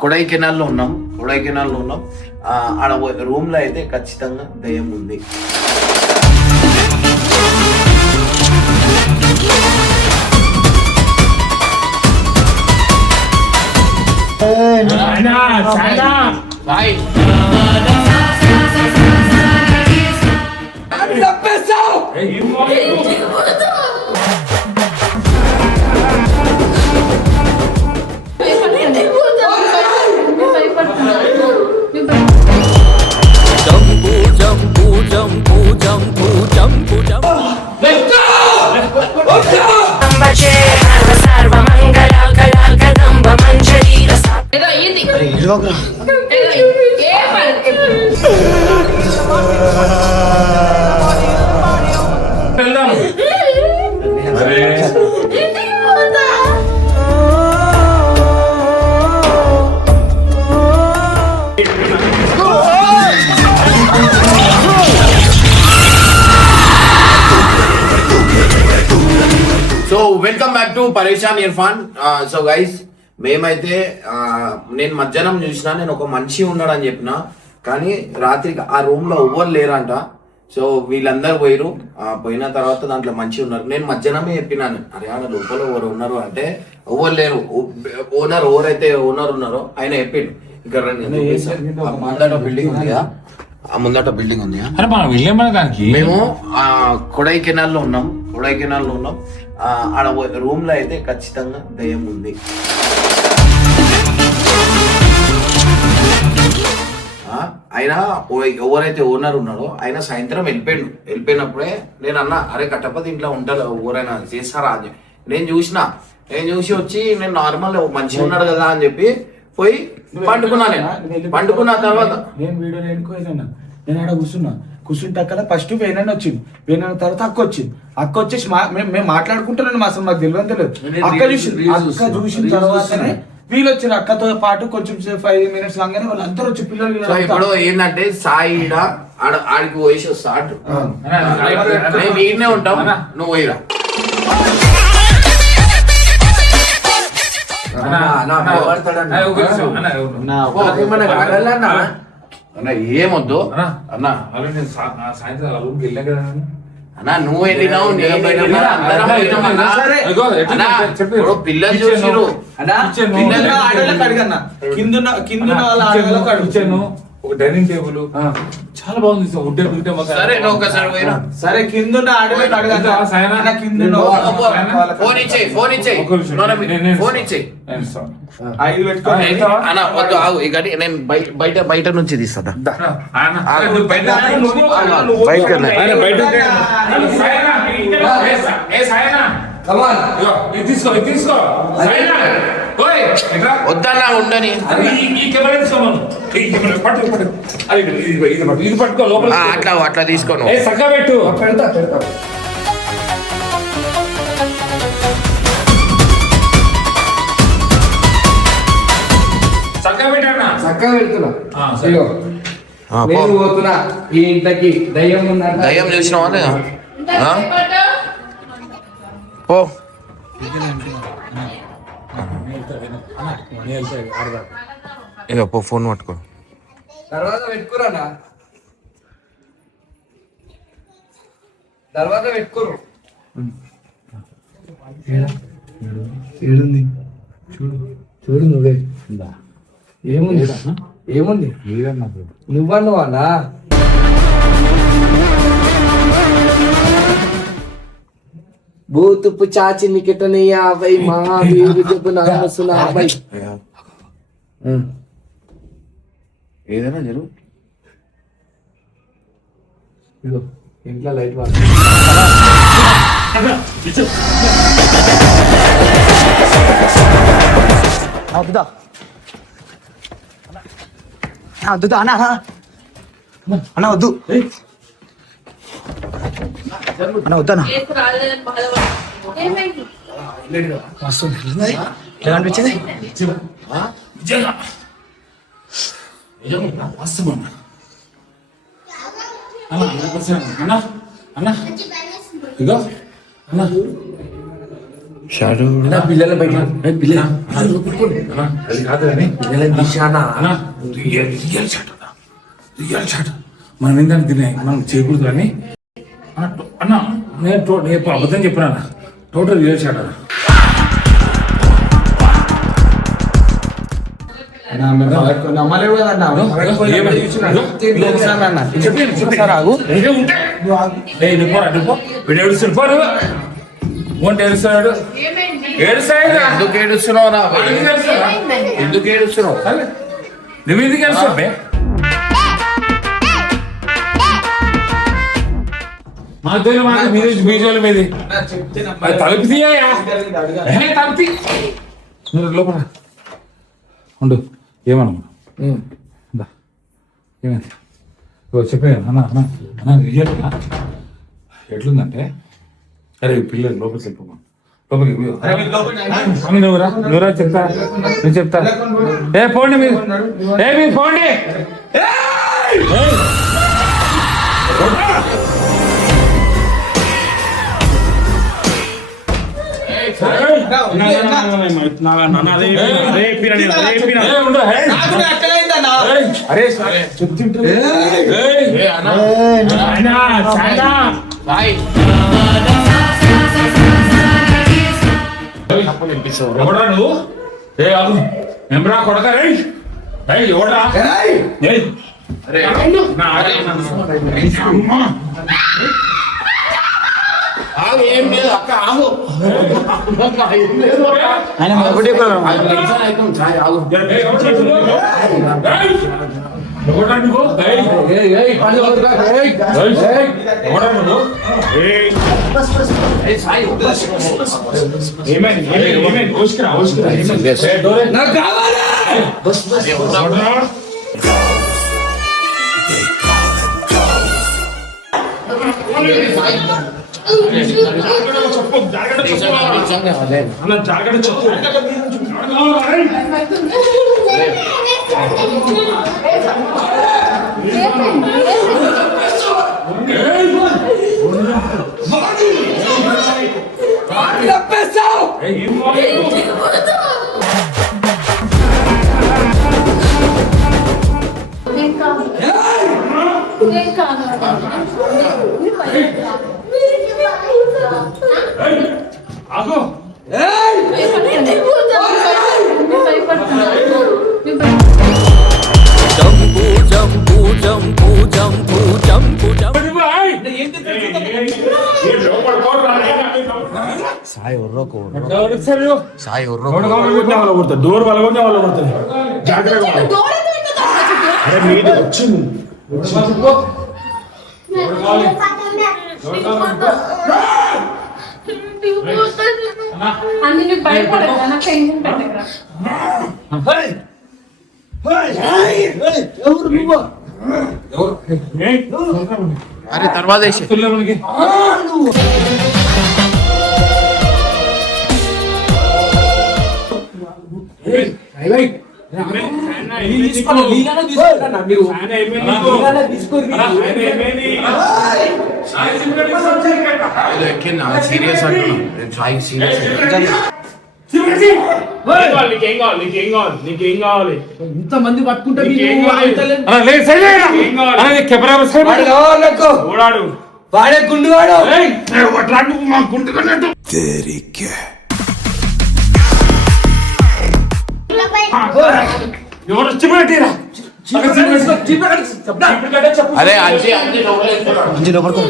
కొడైకెనాల్లో ఉన్నాం. ఆడ రూమ్ లో అయితే ఖచ్చితంగా దయ్యం ఉంది. సో వెల్కమ్ బ్యాక్ టు పరేషాన్ ఇర్ఫాన్. సో గైస్, మేమైతే నేను మధ్యాహ్నం చూసినా, నేను ఒక మనిషి ఉన్నాడు అని చెప్పిన, కానీ రాత్రికి ఆ రూమ్ లో ఎవ్వరు లేరంట. సో వీళ్ళందరూ పోయిన తర్వాత దాంట్లో మంచి ఉన్నారు. నేను మధ్యాహ్నమే చెప్పినాను, అరే ఆడ లోపల ఎవరు ఉన్నారు అంటే ఎవ్వరు లేరు. ఎవరైతే ఓనర్ ఉన్నారో ఆయన చెప్పిండు. ఇక్కడ ముందట బిల్డింగ్ ఉంది, ఆ ముందట బిల్డింగ్ ఉంది. మేము కొడైకెనాల్లో ఉన్నాం. ఆడ రూమ్ లో అయితే ఖచ్చితంగా దయ్యం ఉంది. ఆయన ఎవరైతే ఓనర్ ఉన్నారో ఆయన సాయంత్రం వెళ్ళిపోయినప్పుడే నేను అన్నా, అరే కట్టపతి ఇంట్లో ఉంటారు, ఎవరైనా చేస్తారా అని. నేను చూసి వచ్చి నేను నార్మల్ మంచిగా ఉన్నాడు కదా అని చెప్పి పోయి పండుకున్న తర్వాత నేను వీడియో నేను ఆడ కూర్చుంటే అక్కడ ఫస్ట్ వేనని వచ్చింది. వేనన్న తర్వాత అక్క వచ్చేసి మేము మాట్లాడుకుంటున్నాను. అసలు నాకు తెలియదు. అక్క చూసిన తర్వాతనే వీళ్ళు వచ్చిన అక్కతో పాటు కొంచెం 5 minutes లాగానే వాళ్ళందరూ వచ్చి పిల్లలు. ఇప్పుడు ఏంటంటే సాయి ఆడికి పోయేసి వస్తాడు, మేము ఈడనే ఉంటాం, నువ్వు పోయిరా. ఏమొద్దు అన్న, అన్నా నువ్వు వెళ్ళినావు, పిల్లలు చూసిరు. కింద ఒక డైనింగ్ టేబుల్ చాలా బాగుంది. సరే కింద బయట నుంచి తీస్తా. తీసుకో వద్దన్నా ఉండని, ఇది పట్టుకో లోపల. అట్లా తీసుకోను, చక్కగా పెట్టు. చక్కగా పెట్టానా? చక్కగా పెడుతున్నా. నేను పోతున్నా ఈ ఇంటికి. దయ్యం చూసినావా? ఓ ఇక పో, ఫోన్ పట్టుకో. దర్వాజా పెట్టుకోరా, దర్వాజా పెట్టుకోరు. ఏడుంది చూడు నువ్వే. ఏముంది నువ్వన్నా? భూతుపు చాచి నికటని 50 మహావీరు జపునా సునా 50. ఏదైనా జరుగు. ఇంట్లో లైట్ వద్దు అన్న వద్దు అన్న వద్దనా? ఎలా అనిపించింది? ఇగో షాడో పిల్లల బయట పిల్లల అది కాదు కానీ పిల్లల దిశానా రియల్ షాట్ మనం ఏంటంటే తినే మనం చేయకూడదు కానీ అన్న నేను అబద్ధం చెప్పినా టోటల్ రియల్ షాట్ అన్న. నమ్మలేవు కదా అన్న. ఒకసారి ఆగు. ఎందుకు ఏడుస్తున్నావు రా? ఎందుకు ఏడుస్తున్నావు? నువ్వెందుకు ఏడుస్తావు? మా తెలియదు మా బీజోల మీద తలుపు తీయా తలుపు తీ లోపల ఉండు. ఏమన్నా ఏమైంది చెప్పాను అన్న అన్న అన్న రియల్గా ఎట్లుందంటే అరే పిల్లలు లోపలికి వెళ్ళిపోమా లోపలికి నువ్వురా చెప్తా నేను చెప్తా. ఏ పోండి మీరు మీరు పోండి. అరే చెప్తుంటే ఎవడా నువ్వు? మెంబరా కొడక ఎవడా? ఏం లేదు అక్క ఆగు. ఆయన ఒకటే ఎవడా నువ్వు? ఎవడా నువ్వు? నాకు కావాలి. డోర్ వలగొట్టే వాళ్ళు కొడుతుంది. అందుకు భయపడదు నాకు టెన్షన్ పెట్టకరా. అరే తర్వాత వేసి సీరియస్ అంటున్నా. సాయి సీరియస్ ఇంతమంది పట్టుకుంటే వాడే గుండువాడు. అరే అంజీ లోపలికి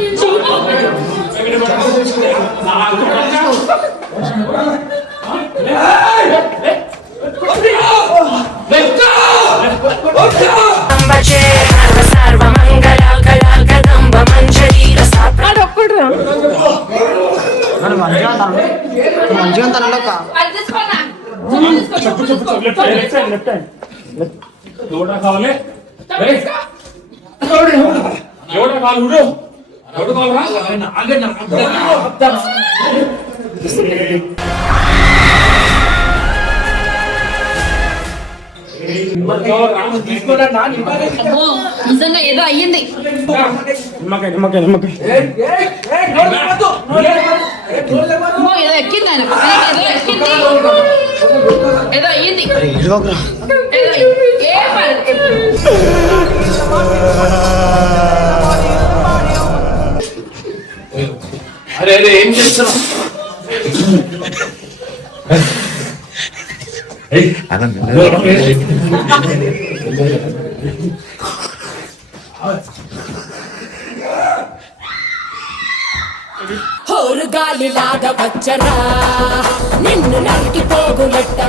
మంచిగా తనలో ఎవడా కావాలి? ఎవడా కావాలి? ఎవడు కావాలా? అబ్బో, నిజంగా ఏదో అయ్యింది. అమ్మో, ఏదో ఎక్కింది ఆయన ఏదో ఎక్కింది, ఏదో అయ్యింది, ఏదో అయ్యింది. ఏం పర్లేదు. అరే అరే ఏం చేస్తున్నావు? హోరుగాలి లాగా వచ్చరా నిన్ను నరికి పోగులెట్ట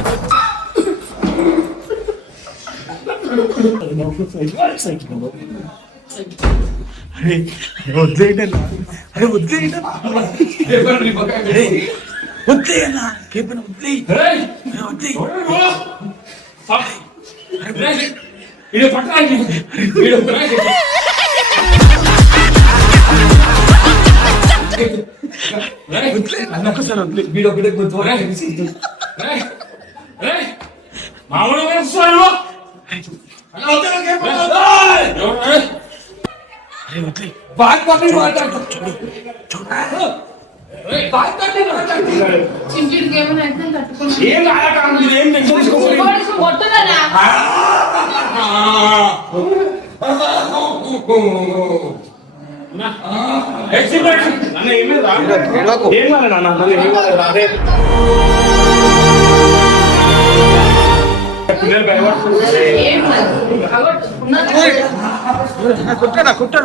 చింటిడికి ఏమైనా అయితే తట్టుకుంటా. కొట్టుదనా? ఏం కాదు. అగొట్టు.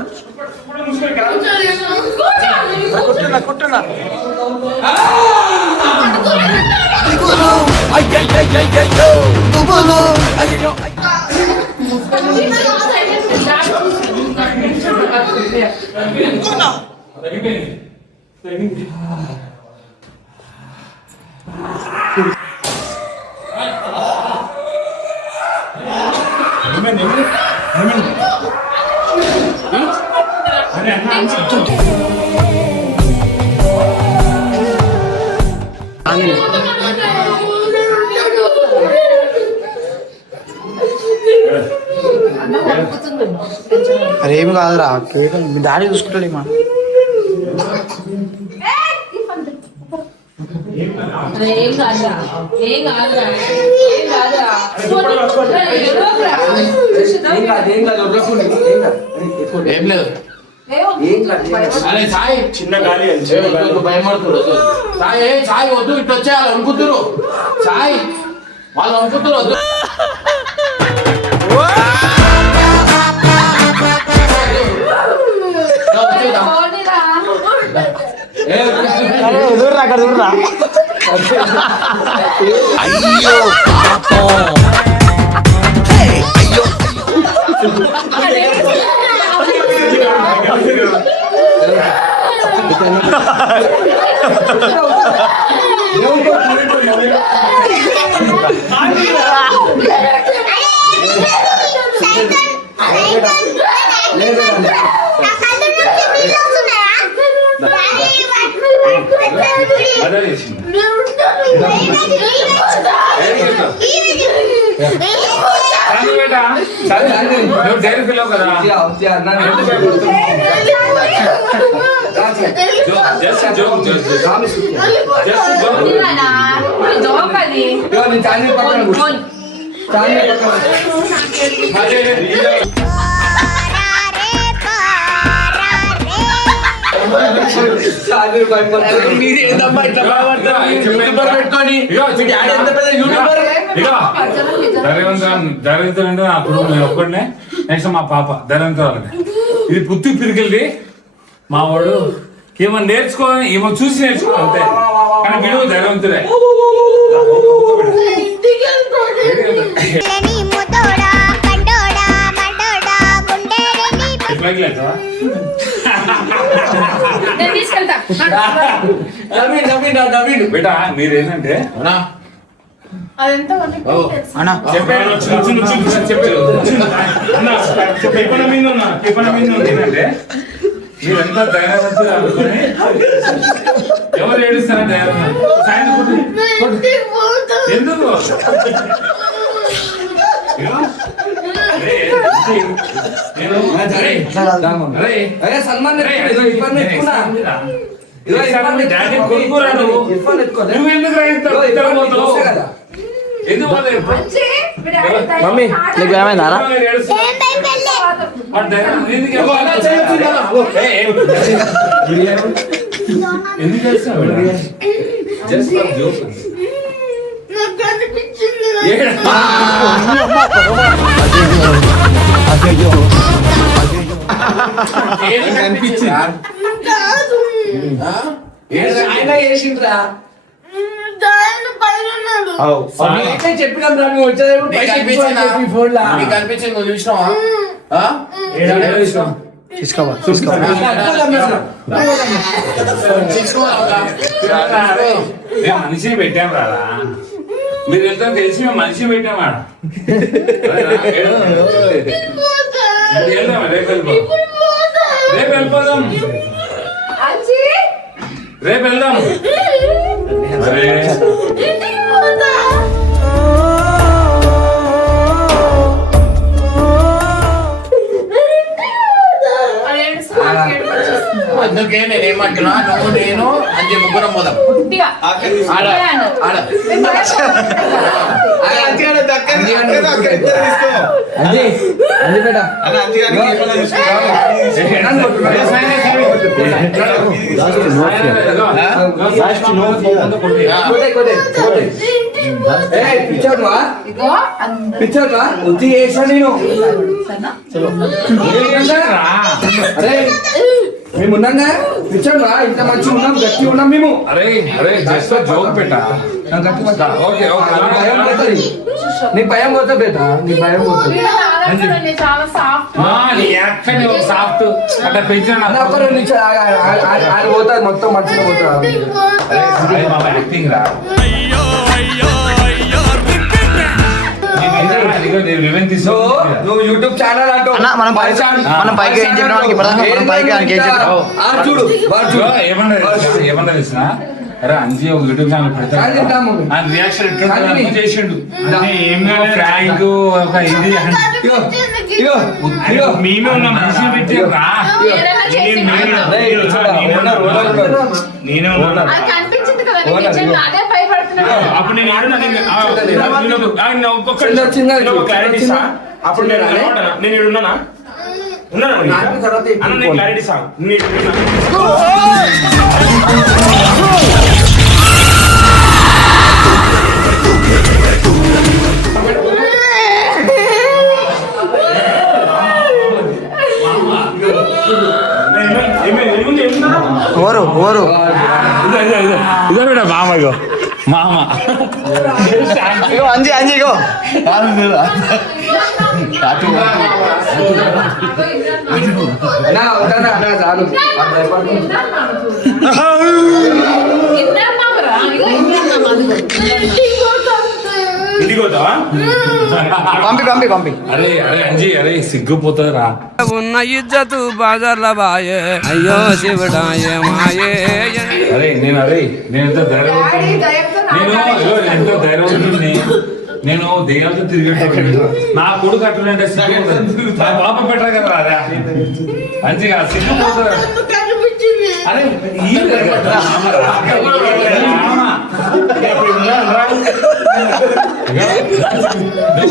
అరే ఏమి కాదురా, మీ దారి చూసుకుంటాడు మా ఏం కాదురా, ఏం కాదురా, ఏం కాదురా. ఏం లేదు. అరే సాయి చిన్న గాలి భయపడుతురు. సాయి ఏ సాయి వద్దు, ఇటు వచ్చే వాళ్ళు అనుకుంటురు. సాయి వాళ్ళు అనుకుంటురు వద్దు. అక్కడ చూడరా. అయ్యో పాపం అయ్యో ధైర్యంతో అంటే అప్పుడు నేను ఒక్కడనే, నెక్స్ట్ మా పాప ధైర్యంతో. ఇది పుత్తి పిరికెళ్ళి మా వాడు ఏమో నేర్చుకోని ఏమో చూసి నేర్చుకో అంతే, కానీ వీడు ధైర్యవంతుడే. బేటా మీరేంటంటే ఏంటంటే మీరంతా ధైర్యవంతులు అనుకుని ఎవరు ఏడుస్తారని ధైర్యం సాయంత్రం ఎందుకు అరే సల్మాన్ ఇదో ఇర్ఫాన్ ఎత్తుకున్నా ఇదో ఇర్ఫాన్ డాడీ కొనుక్కురా నువ్వు. ఇర్ఫాన్ ఎత్తుకోదే నువ్వు ఎందుకు రైతావు? ఇద్దరు పోతావు. కదా ఎందుకు పోతావు? మమ్మీ నీకు ఏమైందా ఎందుకు చేస్తావు? Just for joke. కనిపించింది ఆయన చేసిండ్రా చెప్పినాం రా నువ్వు వచ్చేదేమో ఫోన్ లా కనిపించింది నువ్వు చూసినావా మేము మనిషిని పెట్టాం రాదా? మీరు వెళ్తాం తెలిసి మేము మనిషిని పెట్టాం ఆడ. రేపు వెళ్ళిపోదాం. రేపు వెళ్దాం. అరే అందుకే నేనేమంటున్నా నువ్వు నేను అంతే ముగ్గురం పోదాం పిచ్చోడ్రా ఉద్ది చేసా నేను అరే మేము ఉన్నాగా పిచ్చోడ్రా ఇంత మంచిగా ఉన్నాం గట్టి ఉన్నాం మేము అరే అరే జస్ట్ జోక్ పెట్టా. ఓకే ఓకే నీకు భయం పోతా బేటా నీకు భయం పోతుంది చాలా సాఫ్ట్ సాఫ్ట్ అట్లా పెంచిన ఒక్క 2 నిమిషాలు ఆయన పోతారు మొత్తం మంచిగా పోతారు యాక్టింగ్ రా. నువ్వు యూట్యూబ్ ఛానల్ అంటావు మనం పైకి ఏం చెప్పినా మనకి ఇప్పటిదాకా మనం పైకి ఆయనకి ఏం చెప్పినా చూడు ఏమన్నా తెలిసిన అరే అంజీ ఒక యూట్యూబ్ ఛానల్ పెడతాను రియాక్షన్ ఎట్లుంటుంది చేసిండు ఫ్రాంక్ ఒక ఇది మేమే ఉన్న మనిషిని పెట్టారా నేనే ఉన్నా కనిపించింది కదా అదే భయపడుతున్నాడు. అప్పుడు నేను క్లారిటీ అప్పుడు నేను ఉన్నానా క్లారిటీ సార్ ఓరు ఓరు ఇదో మామ ఇగో మామ ఇగో అంజీ అంజీ ఇగో ఇంటికి పోతావా పంపి పంపి పంపి అరే అరే అంజీ అరే సిగ్గుపోతుందిరా ఉన్న ఇజ్జతు బాజర్ల బాయే అయ్యో శివుడాయే మాయే అరే నేను ఎంత ధైర్యవంతుడిని నేను ఎంత ధైర్యవంతుడిని నేను దెయ్యాలతో తిరిగేటప్పుడు నా కొడుకు అట్లంటే సిగ్గుపోతుంది నా పాప పెట్టరా కదా అదే మంచిగా సిగ్గుపోతుంది అరే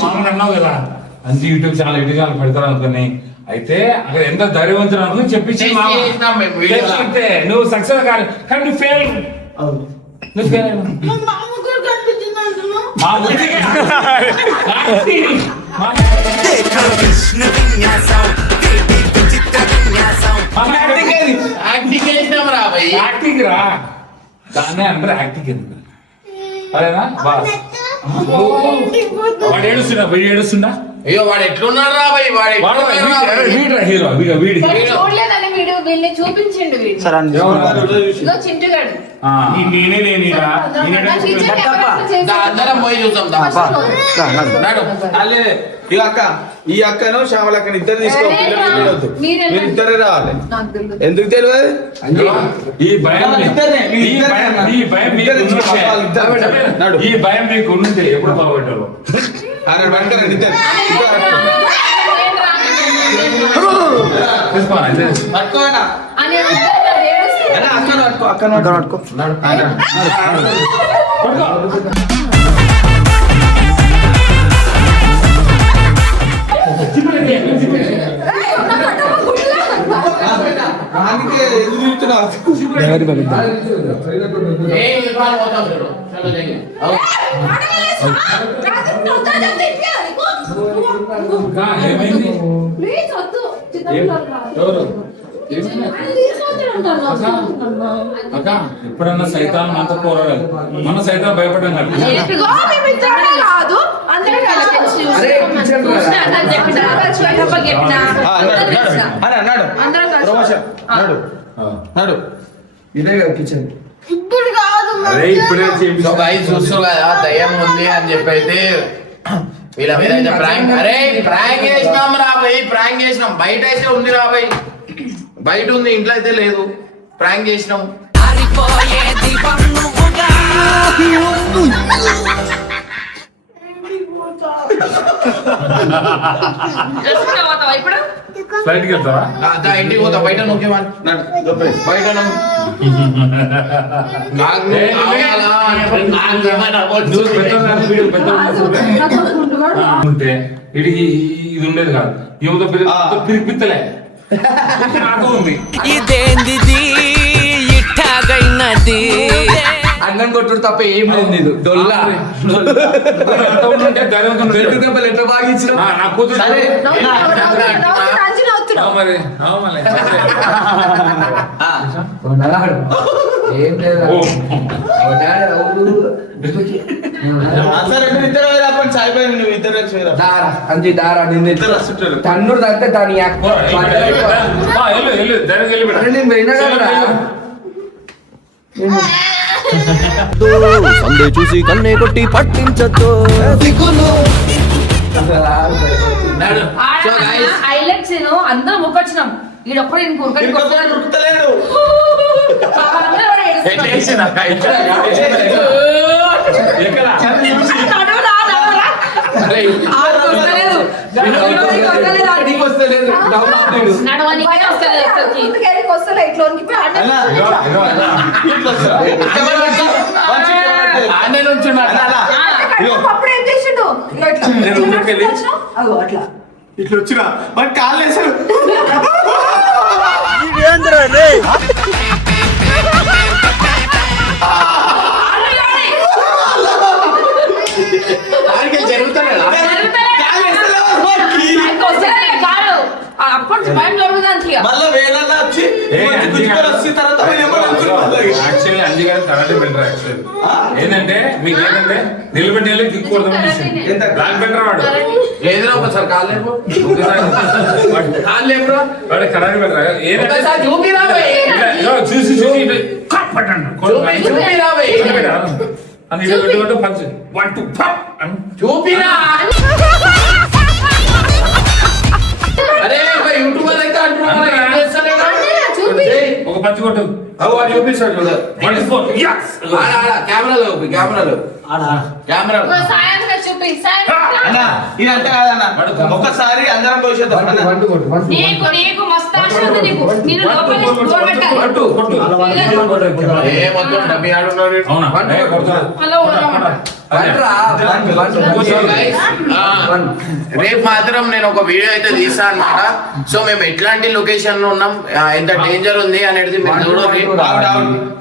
మామూలు అన్నావు కదా అంజీ యూట్యూబ్ ఛానల్ పెడతారు అనుకుని అయితే అక్కడ ఎంత ధైర్యవంతుడు అనుకుని చెప్పించి నువ్వు సక్సెస్ కాదు కానీ నువ్వు ఫెయిల్ నువ్వు ఫెయిల్ మా యాక్టింగ్ రా దాన్నే అంటారు యాక్టింగ్ ఎందుకు అదేనా బాస్ వాడు ఏడుస్తుండా అయ్యో వాడు ఎట్లున్నాడు రా భయ్ వాడు వీడు హీరో వీడి చూడలేదండి వీళ్ళని చూపించిండు వీడు సరే అండి ఇదో చింటుగాడు ఆ. నేనే లేనిరా కిచెన్ కెమెరా చేసి అందరం పోయి చూద్దాం దా. నాడు. అల్లే ఇక అక్క ఈ అక్కను శ్యామలక్కని ఇద్దరు తీసుకో మీరు ఇద్దరే రావాలి నాకు తెలియదు ఎందుకు తెలియదు ఈ భయం ఇద్దరే, మీ ఈ ఇద్దరే భయం- అన్న. ఈ భయం మీకు ఇద్దరే ఉంటే- తీసుకో, ఇద్దరే. నడు. ఈ భయం మీకు ఉంటే ఎప్పుడు బాగుంటారు అక్కడ పట్టుకోండి ఇద్దరు పట్టుకోనా అని అక్కను పట్టుకో అక్కను పట్టుకో దానికే ఎదురు చూస్తున్నావు ఏ ఇర్ఫాన్ పోతాం చూడు. చలో జై. ఓకే. ఏమైంది ప్లీజ్ వద్దు ఎవరు అక్క ఎప్పుడన్నా సైతాన్ మనతో పోరాడాలి మన సైతాన్ భయపడ్డాం కదా కాదు అందరూ కలిసి అన్నాడు ప్రమోషన్ నడు నడు ఇదే కదా కిచెన్ ఇప్పుడు కాదు అరే ఇప్పుడే సో గైస్ చూస్తారు కదా దయ్యం ఉంది అని చెప్పి అయితే వీళ్ళ మీద అయితే ప్రాంక్ అరే ప్రాంక్ చేసినాం రా భయ్ ప్రాంక్ చేసినాం బయట అయితే ఉంది రా భయ్ బయట ఉంది ఇంట్లో అయితే లేదు ప్రాంక్ చేసినాం ఇప్పుడు ఫ్లైట్కి వెళ్తావా దా ఇంటికి పోతా బయట నొక్కేవాన్ బయట నువ్వు పెద్దోళ్ళని వీడు పెద్దోళ్ళని ఉంటే ఇది ఇది ఉండేది కాదు యువత పిరిపిత్తలే నాకు ఉంది ఇదేంది ఇట్టాగైనది అన్నం కొట్టుడు తప్ప ఏం లేదు నీదు డొల్లా అంత ఉంటే ధైర్యం రెండు దెబ్బలు ఎట్లా బాగా ఇచ్చిన నా కూతురు సరే. మరి మళ్ళీ ఏం లేదు ఓ. సరే మీరు ఇద్దరు అప్పుడు సాయిపోయి నువ్వు ఇద్దరు కలిసి పోయిరా. దారా అంజి దారా నిన్ను ఇద్దరు వస్తుంటారు తన్నుడు తగ్గితే దాని నేను పోయినా కదరా సందే చూసి కన్నే కొట్టి పట్టించద్దు హైలైట్స్ అందరం ముక్కొచ్చినాం ఈడొప్పుడు నేను ఇంకొకరు దొరుకుతలేడు నీకు వస్తలేదు నడవనికే వస్తలేదు అసలుకి. అలా ఇట్లా వస్తా. ఆనే నుంచి ఇట్లా వచ్చినా మరి కాళ్ళు వేసాడు అప్పుడు భయం జరుగుతుంది మళ్ళా వేలన్నా వచ్చి గుజ్జుకొని వచ్చి తర్వాత మళ్ళీ ఏమో అనుకున్నాం మళ్ళీ. యాక్చువల్లీ అంజీ గారు కరాటే బెటర్ యాక్చువల్లీ ఏంటంటే మీకు ఏంటంటే నిలబెట్టి వెళ్ళి కిక్ కొడతామని బ్లాక్ బెటర్ వాడు లేదురా ఒకసారి కాళ్ళు లేపు. కాళ్ళు లేపురా. వాడు కరాటే బెటర్ ఏంటంటే ఒకసారి చూపిరా భయ్. చూసి చూసి ఇటు కట్ పట్టండి చూపిరా భయ్. అని ఇటు పెట్టుకుంటూ పంచ్ 1 2 పప్ అని చూపిరా అరే యూట్యూబర్ అయితే అంటున్నావు ఏం చేస్తలేడు? ఏయ్, ఒక పంచ్ కొట్టు అగో వాడు చూపిస్తాడు చూడు. 1 4 yes కెమెరాలో కెమెరాలో సాయంత్రం చూపి అన్నా ఇదంతా కాదన్న ఒక్కసారి అందరం పోసేద్దాం అన్న. నీకు మస్తు ఆశ ఉంది నీకు నేను లోపల డోర్ పెట్టాలి కొట్టు కొట్టు ఏ మొత్తం డబ్బి ఆడున్నాడు. అవునా ఏ, కొడతా. మళ్ళీ ఊరమంట బండ్రా, బండ్. So guys, రేపు మాత్రం నేను ఒక వీడియో అయితే తీసా అన్నమాట. సో మేము ఎట్లాంటి లొకేషన్ లో ఉన్నాం, ఎంత డేంజర్ ఉంది అనేది మీరు చూడండి.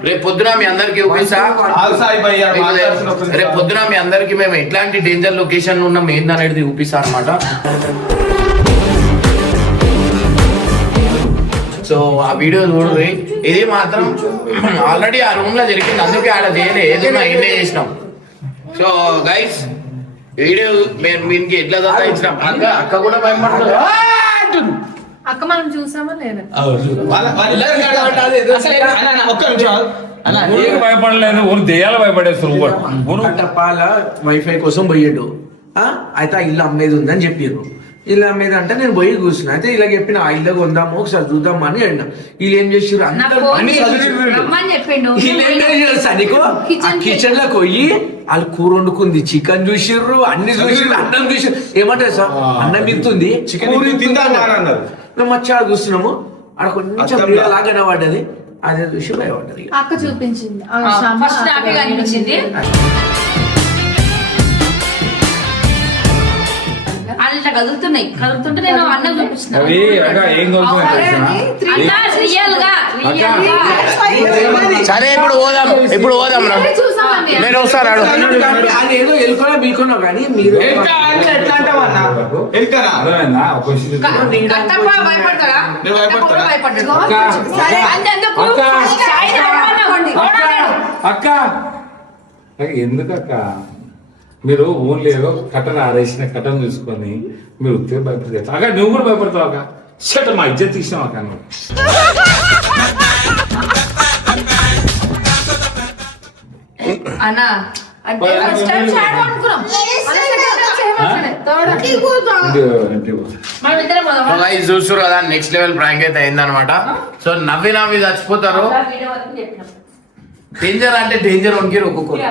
రేపు పొద్దున మీ అందరికి చూపిస్తా. ఆగు సాయి భయ్య, మాట్లాడుతున్న ఒక్క నిమిషం. రేపు పొద్దున మీ అందరికి మేము ఎట్లాంటి డేంజర్ లొకేషన్ లో ఉన్నాం ఏందనేది చూపిస్తా అనమాట. సో ఆ వీడియో చూడండి. ఇది మాత్రం ఆల్రెడీ ఆ రూమ్ లో జరిగింది, అందుకే ఆడ చేయలే ఏదైనా ఏదే చేసినాం. సో గైస్ వీడియో మేము మీకు ఎట్లా ఇచ్చినాం. అక్క కూడా భయపడుతుంది. అక్క మనం చూసామా లేదా ఒక్క నిమిషం ఆగు. అన్న, ఊరికి భయపడలేదు ఊరు దెయ్యాలు భయపడేస్తారు ఊరు కట్టపాల వైఫై కోసం పోయాడు అయితే ఆ ఇల్లు అమ్మేది ఉందని చెప్పారు. ఇల్లు అమ్మేది అంటే నేను పోయి కూర్చున్నా. అయితే ఇలా చెప్పిన ఆ ఇల్లు కొందాము ఒకసారి చూద్దాం అని అడినా. వీళ్ళు ఏం చేసారు రమ్మని చెప్పిండు కిచెన్ లోకి పోయి వాళ్ళు కూర వండుకుంది, చికెన్ చూసిర్రు, అన్ని చూసిర్రు, అన్నం చూసిర్రు. ఏమంటారు సార్ అన్నం మిగుతుంది మేము వచ్చి ఆడ కూర్చున్నాము. ఆడ కొంచెం లాగానే పడ్డది. అదే చూసి భయపడ్డది. అక్క చూపించింది ఫస్ట్ నాకే కనిపించింది. అట్లా కదులుతుంటే నేను అన్నం చూపించిన అవి అక్క ఏం కలుగుతున్నాయి సరే ఇప్పుడు పోదాం రా. నేను వస్తాను అది ఏదో ఎలుకొనా బీకొనా కానీ మీరు అర్థమైందా? ఒక విషయం అక్క ఎందుకు అక్క మీరు ఓన్లీ ఏదో కట్టను ఆరేసిన కట్టను చూసుకొని మీరు ఉత్తేజ భయపడతారు అక్క. నువ్వు కూడా భయపడతావు అక్క. షట్ మా ఇజ్జత్ తీసినావు అక్క నువ్వు. అన్నా అంటే ఫస్ట్ టైం షాడో అనుకున్నాం. మనం ఇద్దరం పోదామా? చూస్తారు కదా నెక్స్ట్ లెవెల్ ప్రాంక్ అయితే అయిందనమాట. సో నవ్వి చచ్చిపోతారు. డేంజర్ అంటే డేంజర్ వనికి ఒక్కొక్కరు